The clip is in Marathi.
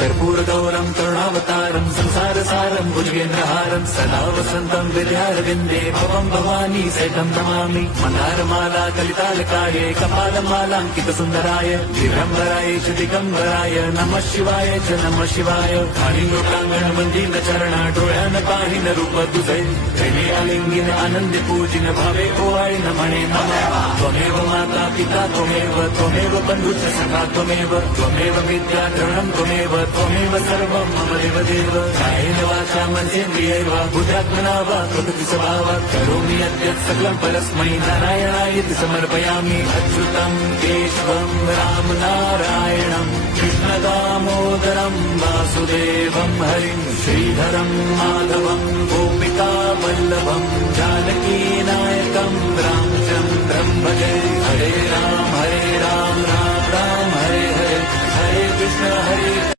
कर्पूरगौरं करुणावतारं संसारसारं भुजगेन्द्रहारं सदा वसन्तं विद्यारविन्दे भवं भवानी सहितं नमामि। मन्दारमाला कलितालकाये कपालमालाङ्कितसुन्दराय दिगम्बराय च दिगम्बराय नमः शिवाय च नमः शिवाय। कालिंगोप्रांगण मंदिर चरण डोळ्यान पाहिन रूप तुझे प्रेमे आलिंगिन आनंदी पूजिन भावे ओवाळी न म्हणे नमः। त्वमेव माता पिता त्वमेव बंधुश्च सखा त्वमेव विद्या द्रवणं त्वमेव सर्वं मम देवदेव। कायेन वाचा मनसेन्द्रियैर्वा बुद्ध्यात्मना वा प्रकृति स्वभावात् करोमि यद्यत् सकलं परस्मै नारायणायेति समर्पयामि। अच्युतं केशवं राम नारायणं कृष्णदामोदरं वासुदेवं हरिं श्रीधरं माधवं गोपिका वल्लभं जानकीनायकं रामचन्द्रं भजे। हरे राम राम राम हरे हरे हरे कृष्ण हरे